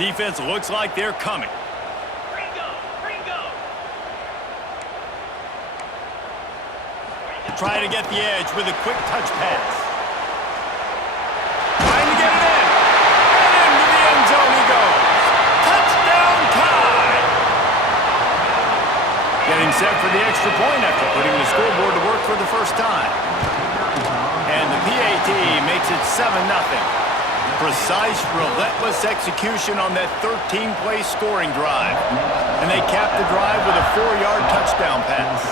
Defense looks like they're coming. Trying to get the edge with a quick touch pass. Trying to get it in. And into the end zone he goes. Touchdown tie. Getting set for the extra point after putting the scoreboard to work for the first time. And the PAT makes it 7-0. Precise, relentless execution on that 13-play scoring drive. And they cap the drive with a 4-yard touchdown pass.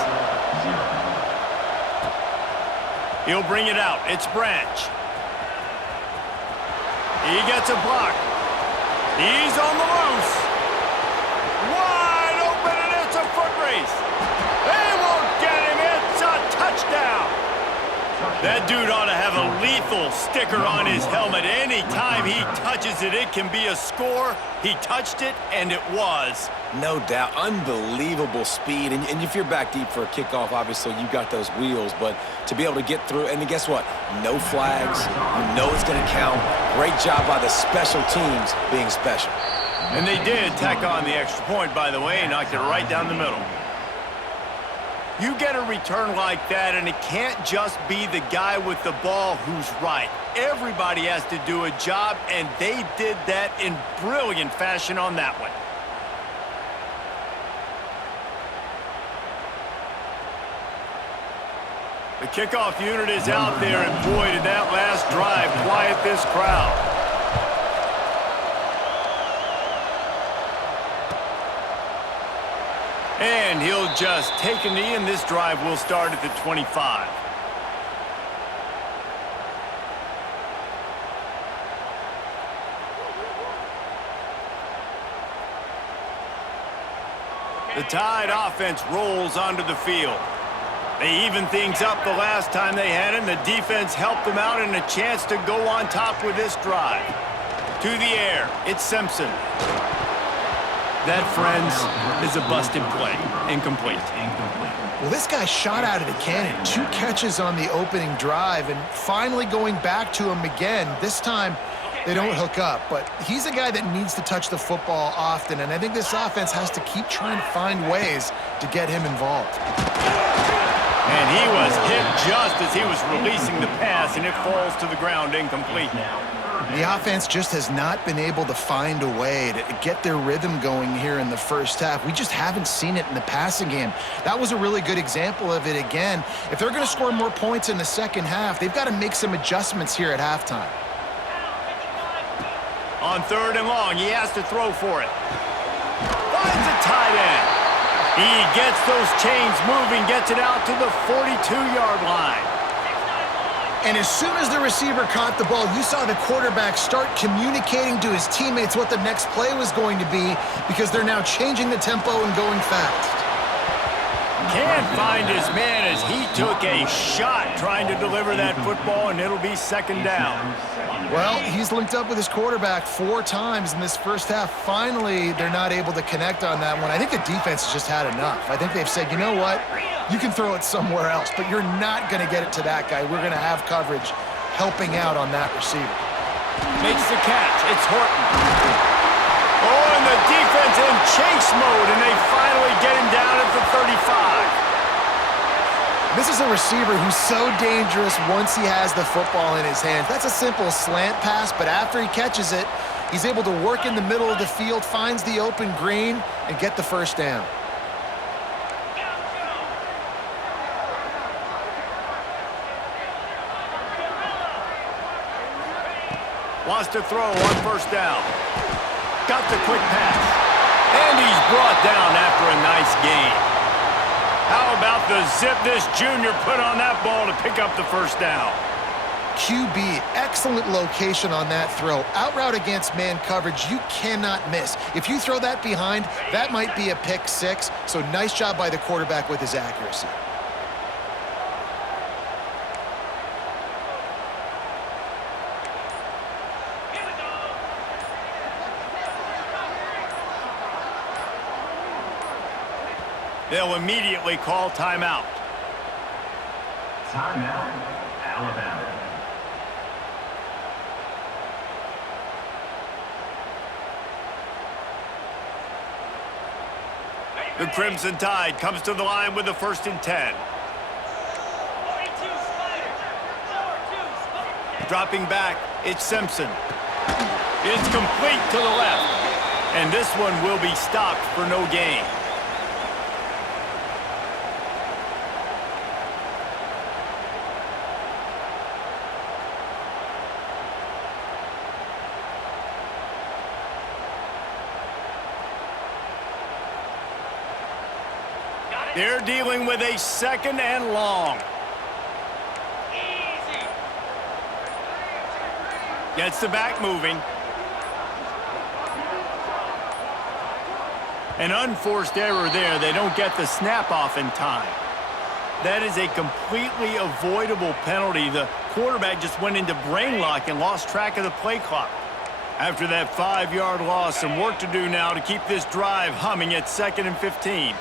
He'll bring it out. It's Branch. He gets a block. He's on the loose. Wide open, and it's a foot race. They won't get him. It's a touchdown. That dude ought to have a lethal sticker on his helmet. Anytime he touches it, it can be a score. He touched it, and it was. No doubt. Unbelievable speed. And if you're back deep for a kickoff, obviously you got those wheels. But to be able to get through, and guess what? No flags. You know it's going to count. Great job by the special teams being special. And they did tack on the extra point, by the way, and knocked it right down the middle. You get a return like that, and it can't just be the guy with the ball who's right. Everybody has to do a job, and they did that in brilliant fashion on that one. The kickoff unit is out there, and boy, did that last drive quiet this crowd. And he'll just take a knee, and this drive will start at the 25. The Tide offense rolls onto the field. They evened things up the last time they had it, and the defense helped them out and a chance to go on top with this drive. To the air, it's Simpson. That, friends, is a busted play. Incomplete. Well, this guy shot out of the cannon. 2 catches on the opening drive, and finally going back to him again. This time, they don't hook up, but he's a guy that needs to touch the football often, and I think this offense has to keep trying to find ways to get him involved. And he was hit just as he was releasing the pass, and it falls to the ground incomplete. The offense just has not been able to find a way to get their rhythm going here in the first half. We just haven't seen it in the passing game. That was a really good example of it again. If they're going to score more points in the second half, they've got to make some adjustments here at halftime. On 3rd and long, he has to throw for it. Finds a tight end. He gets those chains moving, gets it out to the 42-yard line. And as soon as the receiver caught the ball, you saw the quarterback start communicating to his teammates what the next play was going to be, because they're now changing the tempo and going fast. Can't find his man as he took a shot trying to deliver that football, and it'll be 2nd down. Well, he's linked up with his quarterback 4 times in this first half. Finally, they're not able to connect on that one. I think the defense has just had enough. I think they've said, you know what? You can throw it somewhere else, but you're not going to get it to that guy. We're going to have coverage helping out on that receiver. Makes the catch. It's Horton. Oh, and the defense in chase mode, and they finally get him down at the 35. This is a receiver who's so dangerous once he has the football in his hands. That's a simple slant pass, but after he catches it, he's able to work in the middle of the field, finds the open green, and get the first down. Wants to throw on 1st down. Got the quick pass. And he's brought down after a nice gain. How about the zip this junior put on that ball to pick up the 1st down? QB, excellent location on that throw. Out route against man coverage, you cannot miss. If you throw that behind, that might be a pick 6. So nice job by the quarterback with his accuracy. They'll immediately call timeout. Timeout, Alabama. The Crimson Tide comes to the line with the 1st and 10. Dropping back, it's Simpson. It's complete to the left. And this one will be stopped for no gain. They're dealing with a 2nd and long. Gets the back moving. An unforced error there. They don't get the snap off in time. That is a completely avoidable penalty. The quarterback just went into brain lock and lost track of the play clock. After that 5-yard loss, some work to do now to keep this drive humming at 2nd and 15.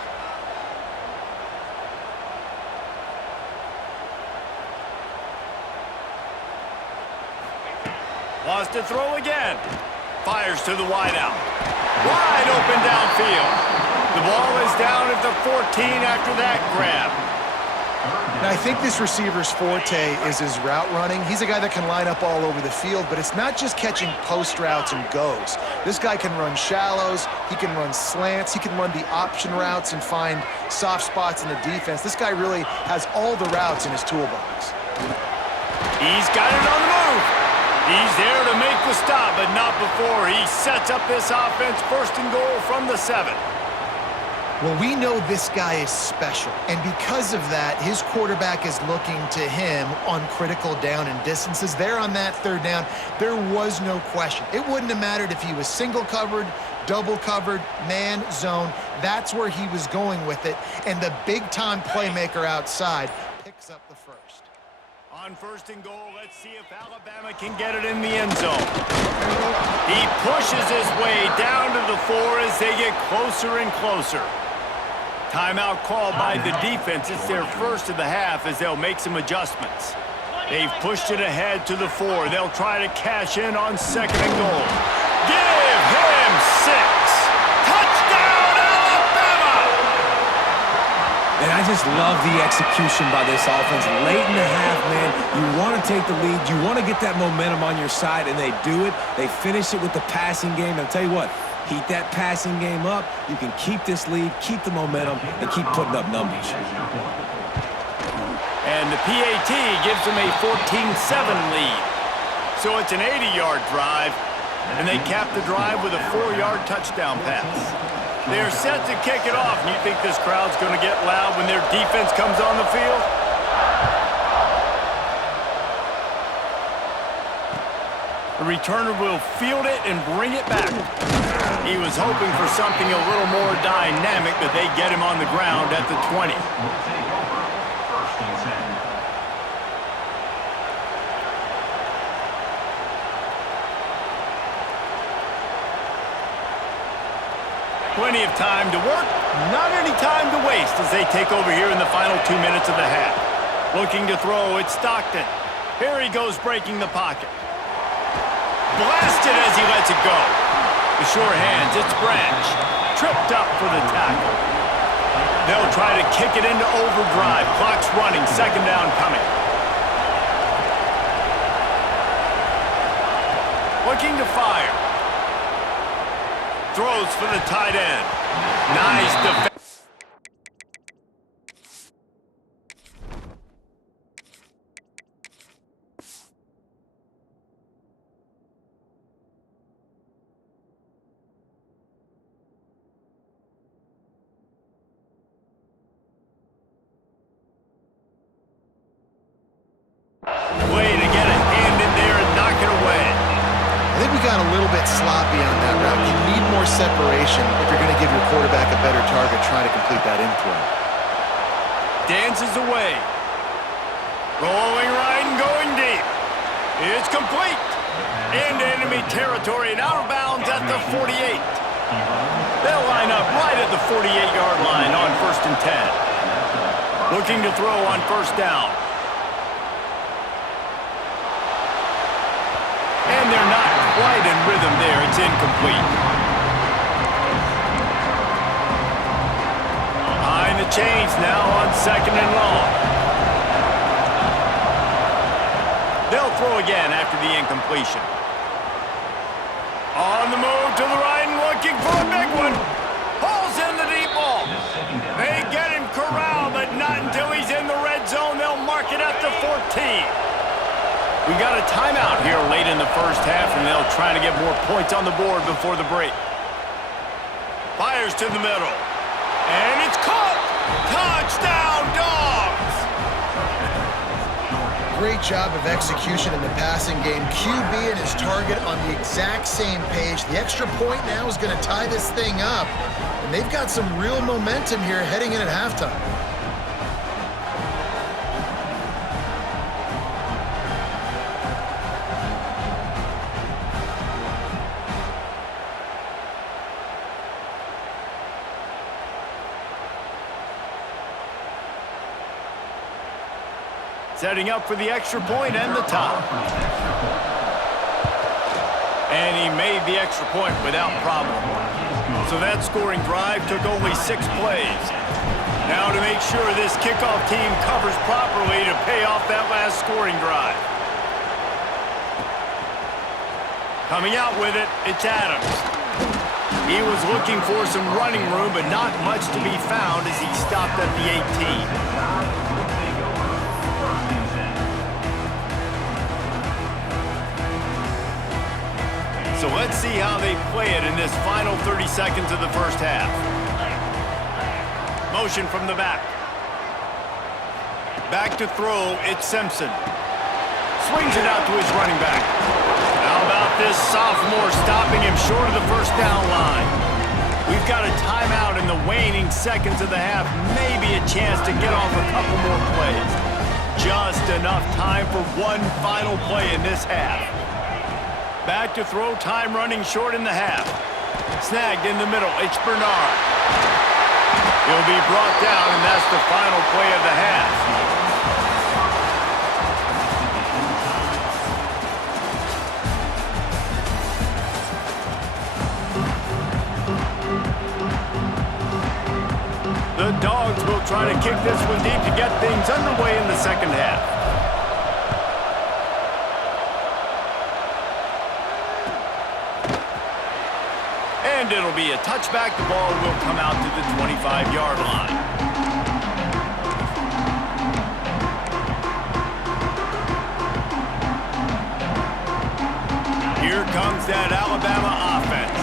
Lost to throw again. Fires to the wideout. Wide open downfield. The ball is down at the 14 after that grab. Now, I think this receiver's forte is his route running. He's a guy that can line up all over the field, but it's not just catching post routes and goes. This guy can run shallows. He can run slants. He can run the option routes and find soft spots in the defense. This guy really has all the routes in his toolbox. He's got it on the move. He's there to make the stop, but not before he sets up this offense 1st and goal from the 7. Well, we know this guy is special, and because of that, his quarterback is looking to him on critical down and distances. There on that 3rd down, there was no question. It wouldn't have mattered if he was single covered, double covered, man, zone. That's where he was going with it, and the big-time playmaker outside picks up the 1st. On 1st and goal, let's see if Alabama can get it in the end zone. He pushes his way down to the 4 as they get closer and closer. Timeout called by the defense. It's their 1st of the half as they'll make some adjustments. They've pushed it ahead to the 4. They'll try to cash in on 2nd and goal. Give him 6. Touchdown, Alabama! And I just love the execution by this offense. Late in the half, man, you want to take the lead. You want to get that momentum on your side, and they do it. They finish it with the passing game. And I'll tell you what, heat that passing game up. You can keep this lead, keep the momentum, and keep putting up numbers. And the PAT gives them a 14-7 lead. So it's an 80-yard drive, and they cap the drive with a 4-yard touchdown pass. They're set to kick it off, and you think this crowd's going to get loud when their defense comes on the field? The returner will field it and bring it back. He was hoping for something a little more dynamic, but they get him on the ground at the 20. Plenty of time to work, not any time to waste as they take over here in the final 2 minutes of the half. Looking to throw, it's Stockton. Here he goes breaking the pocket. Blasted as he lets it go. The sure hands, it's Branch. Tripped up for the tackle. They'll try to kick it into overdrive. Clock's running, 2nd down coming. Looking to fire. Throws for the tight end. Nice defense. Way to get a hand in there and knock it away. I think we got a little bit sloppy on that route. You need more separation if you're going to give your quarterback a better target trying to complete that in throw. Dances away. Rolling right and going deep. It's complete. Into enemy territory and out of bounds at the 48. They'll line up right at the 48-yard line on 1st and 10. Looking to throw on 1st down. And they're not quite in rhythm there. It's incomplete. change now on 2nd and long. They'll throw again after the incompletion. On the move to the right and looking for a big one. Pulls in the deep ball. They get him corralled, but not until he's in the red zone. They'll mark it up to 14. We got a timeout here late in the first half, and they'll try to get more points on the board before the break. Fires to the middle. And it's caught. Touchdown, Dogs! Great job of execution in the passing game. QB and his target on the exact same page. The extra point now is going to tie this thing up. And they've got some real momentum here heading in at halftime. Setting up for the extra point and the top. And he made the extra point without problem. So that scoring drive took only 6 plays. Now to make sure this kickoff team covers properly to pay off that last scoring drive. Coming out with it, it's Adams. He was looking for some running room, but not much to be found as he stopped at the 18. So let's see how they play it in this final 30 seconds of the first half. Motion from the back. Back to throw, it's Simpson. Swings it out to his running back. How about this sophomore stopping him short of the first down line? We've got a timeout in the waning seconds of the half. Maybe a chance to get off a couple more plays. Just enough time for one final play in this half. Back to throw, time running short in the half. Snagged in the middle, it's Bernard. He'll be brought down, and that's the final play of the half. The Dogs will try to kick this one deep to get things underway in the second half. And it'll be a touchback. The ball will come out to the 25-yard line. Here comes that Alabama offense.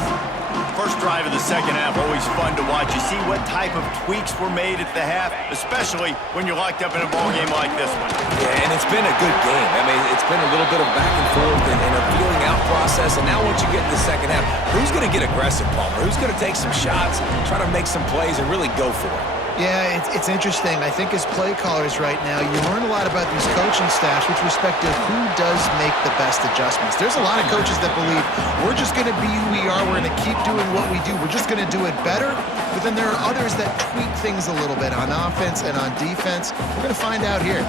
First drive of the second half, always fun to watch. You see what type of tweaks were made at the half, especially when you're locked up in a ball game like this one. Yeah, and it's been a good game. I mean, it's been a little bit of back and forth and a feeling out process. And now once you get in the second half, who's going to get aggressive, Palmer? Who's going to take some shots, try to make some plays, and really go for it? Yeah, it's interesting. I think as play callers right now, you learn a lot about these coaching staffs with respect to who does make the best adjustments. There's a lot of coaches that believe we're just going to be who we are. We're going to keep doing what we do. We're just going to do it better. But then there are others that tweak things a little bit on offense and on defense. We're going to find out here.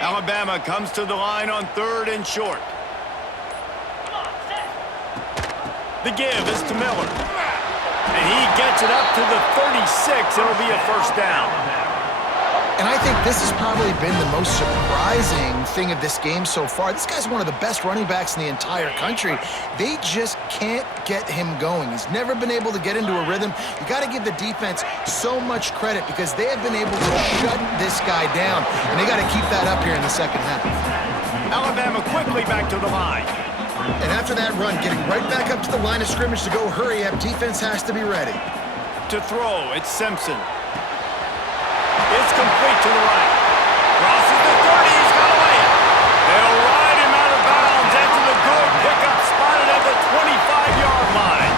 Alabama comes to the line on 3rd and short. The give is to Miller. And he gets it up to the 36. It'll be a first down. And I think this has probably been the most surprising thing of this game so far. This guy's one of the best running backs in the entire country. They just can't get him going. He's never been able to get into a rhythm. You got to give the defense so much credit because they have been able to shut this guy down, and they got to keep that up here in the second half. Alabama quickly back to the line. And after that run, getting right back up to the line of scrimmage to go hurry up, defense has to be ready. To throw, it's Simpson. It's complete to the right. Crosses the 30, he's got away. They'll ride him out of bounds after the good pickup spotted at the 25-yard line.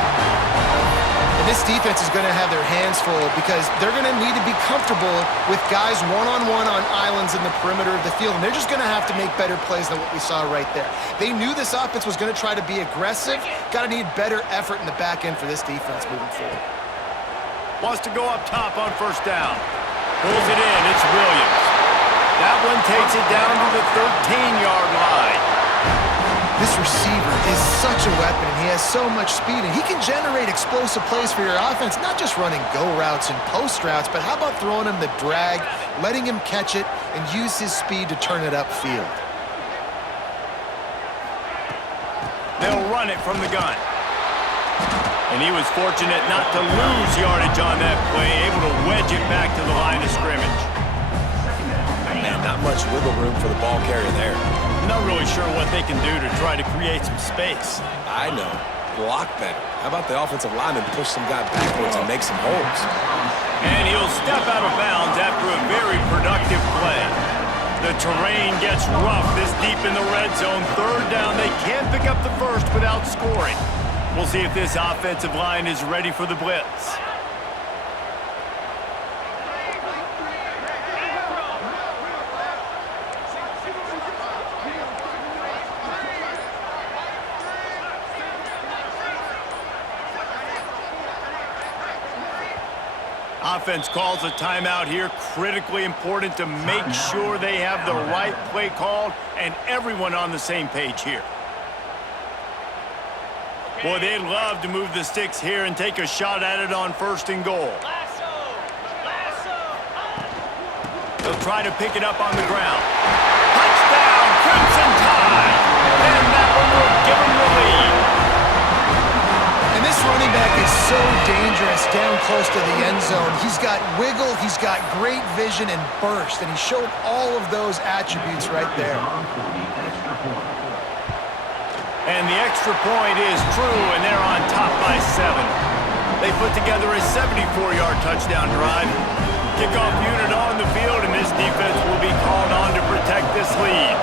And this defense is going to have their hands full because they're going to need to be comfortable with guys one-on-one on islands in the perimeter of the field, and they're just going to have to make better plays than what we saw right there. They knew this offense was going to try to be aggressive. Got to need better effort in the back end for this defense moving forward. Wants to go up top on first down. Pulls it in. It's Williams. That one takes it down to the 13-yard line. This receiver is such a weapon, and he has so much speed, and he can generate explosive plays for your offense, not just running go routes and post routes, but how about throwing him the drag, letting him catch it, and use his speed to turn it upfield. They'll run it from the gun. And he was fortunate not to lose yardage on that play, able to wedge it back to the line of scrimmage. Man, not much wiggle room for the ball carrier there. I'm not really sure what they can do to try to create some space. I know. Block better. How about the offensive lineman push some guy backwards and make some holes? And he'll step out of bounds after a very productive play. The terrain gets rough this deep in the red zone. Third down, they can't pick up the first without scoring. We'll see if this offensive line is ready for the blitz. Offense calls a timeout here. Critically important to make sure they have the right play called and everyone on the same page here. Boy, they'd love to move the sticks here and take a shot at it on 1st and goal. They'll try to pick it up on the ground. Touchdown, Crimson Tide! And that one will give them the lead. And this running back is so dangerous down close to the end zone. He's got wiggle, he's got great vision and burst, and he showed all of those attributes right there. And the extra point is true, and they're on top by 7. They put together a 74-yard touchdown drive. Kickoff unit on the field, and this defense will be called on to protect this lead.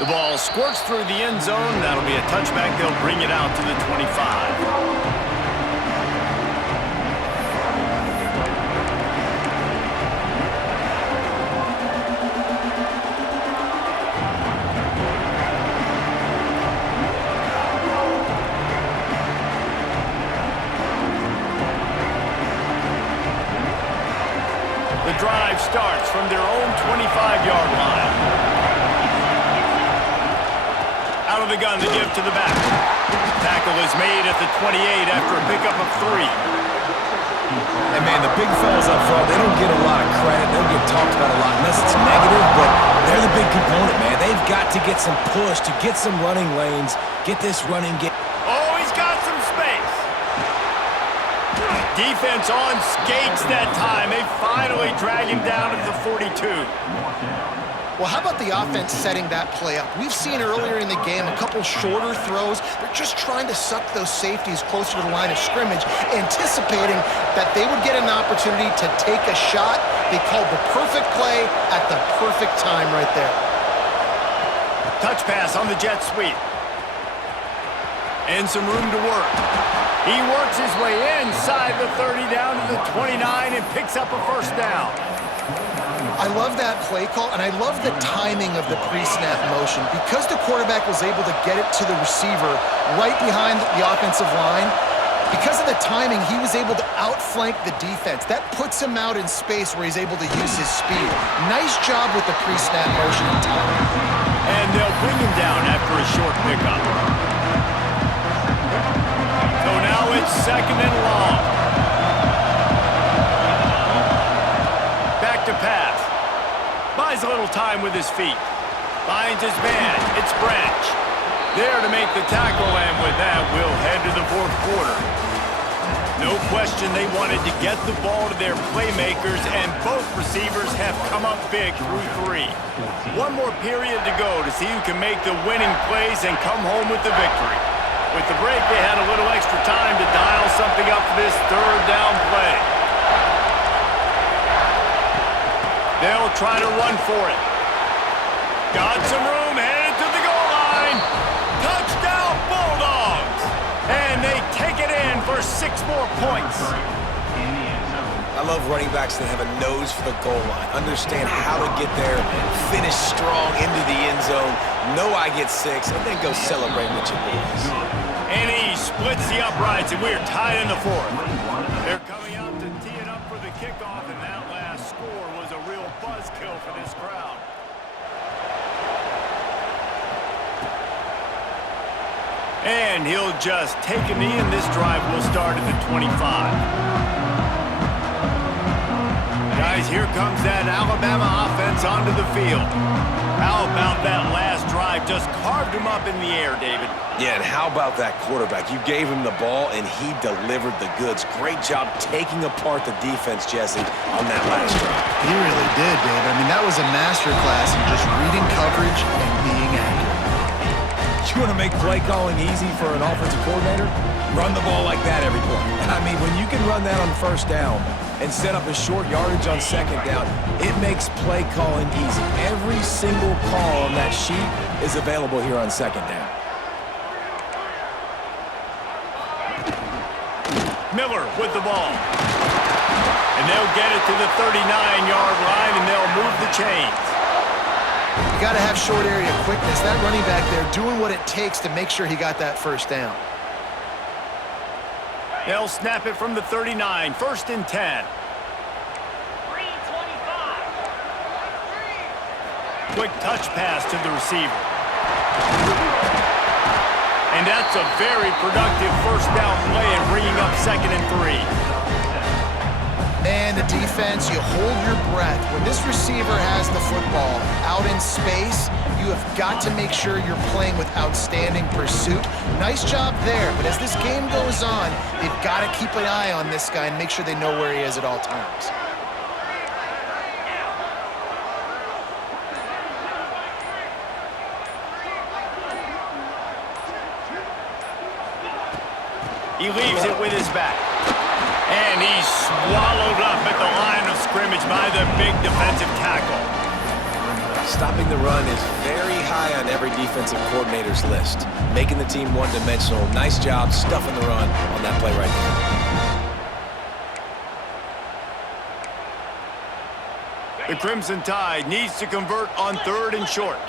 The ball squirts through the end zone. That'll be a touchback. They'll bring it out to the 25. The drive starts from their own 25-yard line. Out of the gun, the give to the back. Tackle is made at the 28 after a pickup of 3. And man, the big fellas up front, they don't get a lot of credit. They don't get talked about a lot unless it's negative, but they're the big component, man. They've got to get some push, to get some running lanes, get this running game. Oh, he's got some space. Defense on skates that time. They finally drag him down at the 42. Well, how about the offense setting that play up? We've seen earlier in the game a couple shorter throws. They're just trying to suck those safeties closer to the line of scrimmage, anticipating that they would get an opportunity to take a shot. They called the perfect play at the perfect time right there. Touch pass on the jet sweep. And some room to work. He works his way inside the 30 down to the 29 and picks up a 1st down. I love that play call, and I love the timing of the pre-snap motion. Because the quarterback was able to get it to the receiver right behind the offensive line, because of the timing, he was able to outflank the defense. That puts him out in space where he's able to use his speed. Nice job with the pre-snap motion and timing. And they'll bring him down after a short pickup. So now it's 2nd and long. Back to pass. Buys a little time with his feet. Finds his man. It's Branch. There to make the tackle, and with that, we'll head to the 4th quarter. No question they wanted to get the ball to their playmakers, and both receivers have come up big through 3. One more period to go to see who can make the winning plays and come home with the victory. With the break, they had a little extra time to dial something up for this 3rd down play. They'll try to run for it. Got some room, headed to the goal line. Touchdown, Bulldogs! And they take it in for 6 more points. I love running backs that have a nose for the goal line, understand how to get there, finish strong into the end zone, know I get 6, and then go celebrate with your boys. And he splits the uprights, and we're tied in the fourth. They're coming out to tee it up for the kickoff, and that last score was a real buzzkill for this crowd. And he'll just take a knee, and this drive will start at the 25. Guys, here comes that Alabama offense onto the field. How about that last drive? Just carved him up in the air, David. Yeah, and how about that quarterback? You gave him the ball, and he delivered the goods. Great job taking apart the defense, Jesse, on that last drive. He really did, David. I mean, that was a masterclass in just reading coverage and being accurate. You want to make play calling easy for an offensive coordinator? Run the ball like that every play. I mean, when you can run that on first down and set up a short yardage on second down, it makes play calling easy. Every single call on that sheet is available here on second down. Miller with the ball. And they'll get it to the 39-yard line, and they'll move the chains. You got to have short area quickness. That running back there doing what it takes to make sure he got that first down. They'll snap it from the 39, 1st and 10. Quick touch pass to the receiver. And that's a very productive first down play and bringing up 2nd and 3. Man, the defense, you hold your breath. When this receiver has the football out in space, you have got to make sure you're playing with outstanding pursuit. Nice job there, but as this game goes on, they've got to keep an eye on this guy and make sure they know where he is at all times. He leaves it with his back. And he's swallowed up at the line of scrimmage by the big defensive tackle. Stopping the run is very high on every defensive coordinator's list. Making the team one-dimensional. Nice job stuffing the run on that play right there. The Crimson Tide needs to convert on 3rd and short.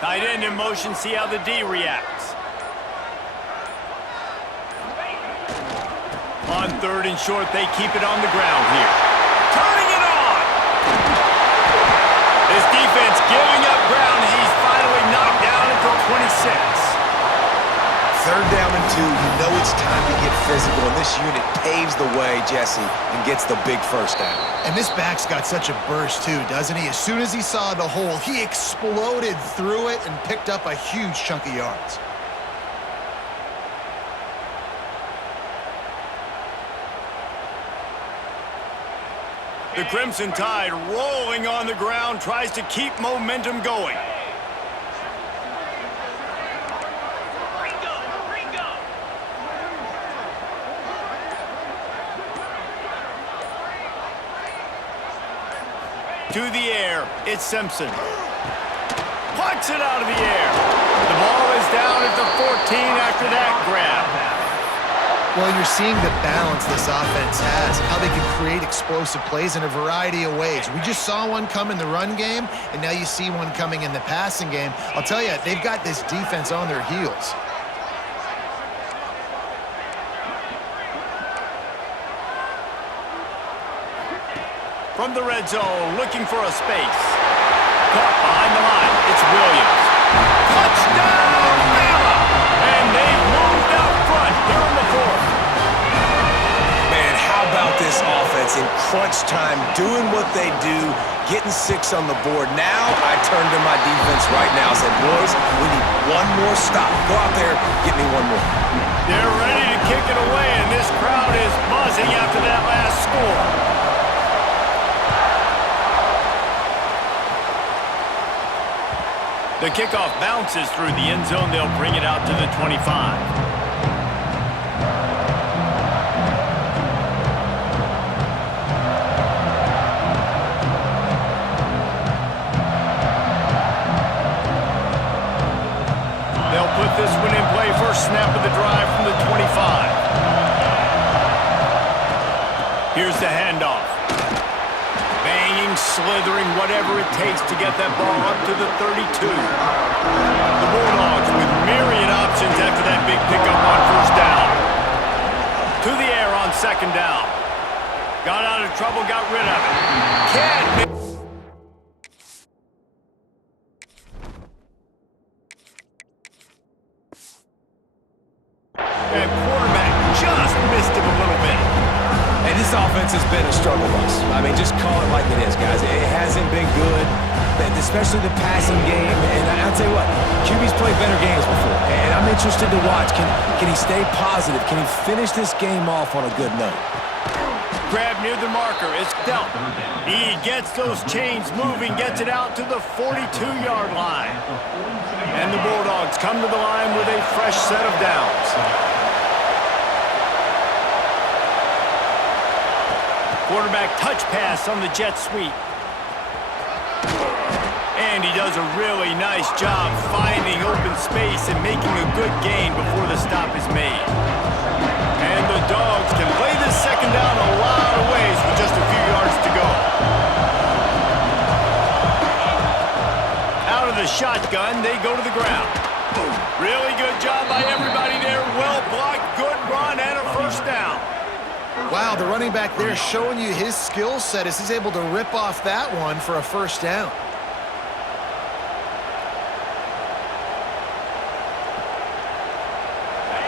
Tight end in motion, see how the D reacts. On 3rd and short, they keep it on the ground here. Turning it on! This defense giving up ground. He's finally knocked down at the 26. 3rd down and 2. You know it's time to get physical, and this unit paves the way, Jesse, and gets the big first down. And this back's got such a burst, too, doesn't he? As soon as he saw the hole, he exploded through it and picked up a huge chunk of yards. The Crimson Tide rolling on the ground, tries to keep momentum going. To the air, it's Simpson. Plucks it out of the air. The ball is down at the 14 after that grab. Well, you're seeing the balance this offense has, how they can create explosive plays in a variety of ways. We just saw one come in the run game, and now you see one coming in the passing game. I'll tell you, they've got this defense on their heels. From the red zone, looking for a space. Caught behind the line, it's Williams. Touchdown, Bama! And they've moved out front. They're in the 4th. Man, how about this offense in crunch time, doing what they do, getting 6 on the board. Now I turn to my defense right now and said, boys, we need one more stop. Go out there, get me one more. They're ready to kick it away, and this crowd is buzzing after that last score. The kickoff bounces through the end zone. They'll bring it out to the 25. They'll put this one in play. First snap of the drive from the 25. Here's the handoff. Banging slithering whatever it takes to get that ball up to the 32. The Bulldogs with myriad options after that big pickup on first down. To the air on second down. Got out of trouble, got rid of it. Can't. And quarterback just missed him a little bit. And this offense has been a struggle bus. I mean, just call it like it is, guys. It hasn't been good, especially the passing game. And I'll tell you what, QB's played better games before. And I'm interested to watch. Can he stay positive? Can he finish this game off on a good note? Grab near the marker. It's dealt. He gets those chains moving, gets it out to the 42-yard line. And the Bulldogs come to the line with a fresh set of downs. Quarterback touch pass on the jet sweep. And he does a really nice job finding open space and making a good gain before the stop is made. And the Dogs can play this second down a lot of ways with just a few yards to go. Out of the shotgun, they go to the ground. Really good job by everybody there. Well blocked, good run, and a first down. Wow, the running back there showing you his skill set as he's able to rip off that one for a first down.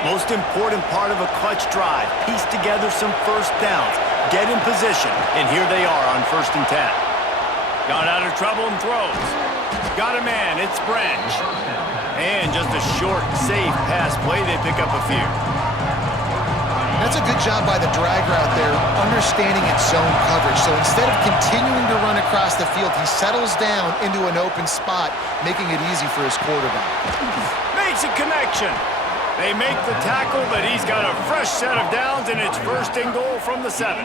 Most important part of a clutch drive, piece together some first downs, get in position, and here they are on 1st and 10. Got out of trouble and throws. Got a man, it's Branch. And just a short, safe pass play, they pick up a few. That's a good job by the drag route there, understanding its zone coverage. So instead of continuing to run across the field, he settles down into an open spot, making it easy for his quarterback. Makes a connection. They make the tackle, but he's got a fresh set of downs, and it's 1st and goal from the 7.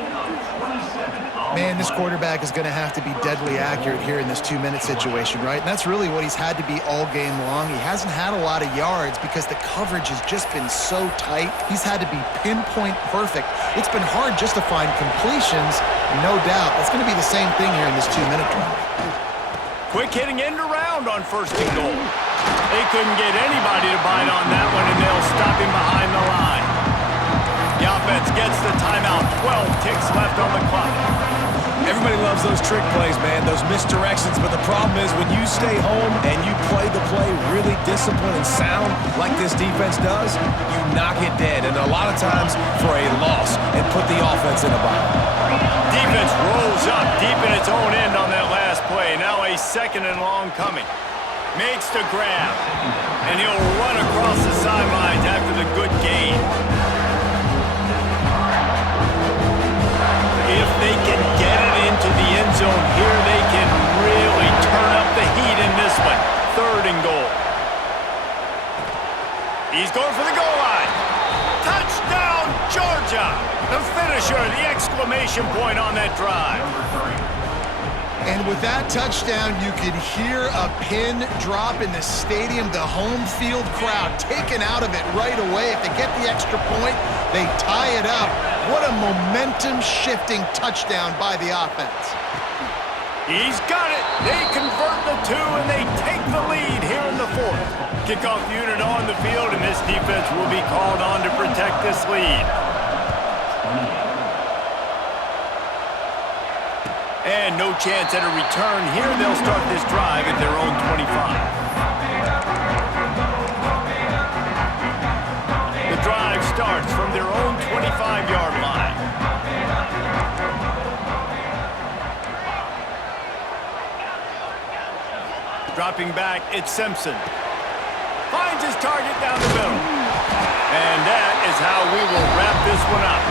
Man, this quarterback is going to have to be deadly accurate here in this 2-minute situation, right? And that's really what he's had to be all game long. He hasn't had a lot of yards because the coverage has just been so tight. He's had to be pinpoint perfect. It's been hard just to find completions, no doubt. That's going to be the same thing here in this 2-minute drive. Quick hitting end around on 1st and goal. They couldn't get anybody to bite on that one, and they'll stop him behind the line. The offense gets the timeout. 12 ticks left on the clock. Everybody loves those trick plays, man, those misdirections, but the problem is when you stay home and you play the play really disciplined and sound like this defense does, you knock it dead, and a lot of times for a loss, and put the offense in a bind. Defense rolls up deep in its own end on that last play. Now a 2nd and long coming. Makes the grab, and he'll run across the sidelines after the good gain. If they can get it into the end zone here, they can really turn up the heat in this one. 3rd and goal. He's going for the goal line. Touchdown, Georgia! The finisher, the exclamation point on that drive. And with that touchdown, you could hear a pin drop in the stadium. The home field crowd taken out of it right away. If they get the extra point, they tie it up. What a momentum-shifting touchdown by the offense. He's got it. They convert the 2, and they take the lead here in the 4th. Kickoff unit on the field, and this defense will be called on to protect this lead. And no chance at a return here. They'll start this drive at their own 25. The drive starts from their own 25-yard line. Dropping back, it's Simpson. Finds his target down the middle. And that is how we will wrap this one up.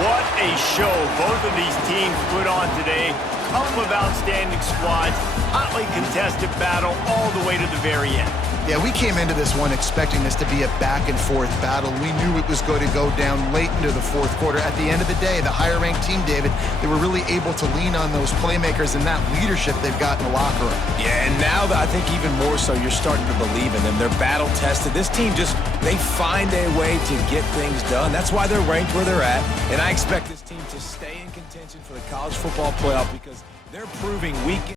What a show both of these teams put on today. Couple of outstanding squads, hotly contested battle all the way to the very end. Yeah, we came into this one expecting this to be a back-and-forth battle. We knew it was going to go down late into the fourth quarter. At the end of the day, the higher-ranked team, David, they were really able to lean on those playmakers and that leadership they've got in the locker room. Yeah, and now I think even more so, you're starting to believe in them. They're battle-tested. This team they find a way to get things done. That's why they're ranked where they're at, and I expect this team to stay in contention for the college football playoff because they're proving week in